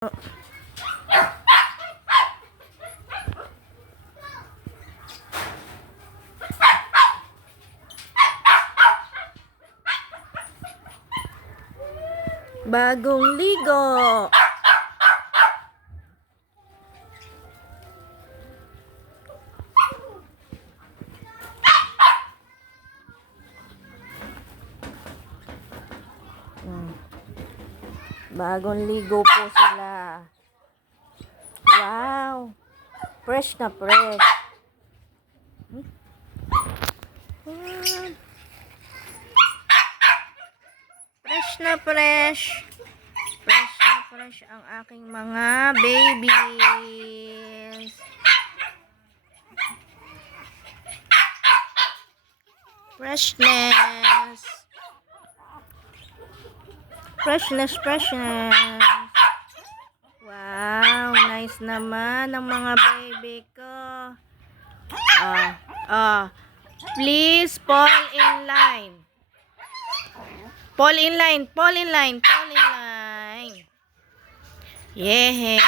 Bagong ligo. Bagong ligo po sila. Wow. Fresh na fresh. Fresh na fresh. Fresh na fresh ang aking mga babies. Freshness. Freshness. Wow, nice naman ang mga baby ko. Please fall in line. Fall in line. Yehey.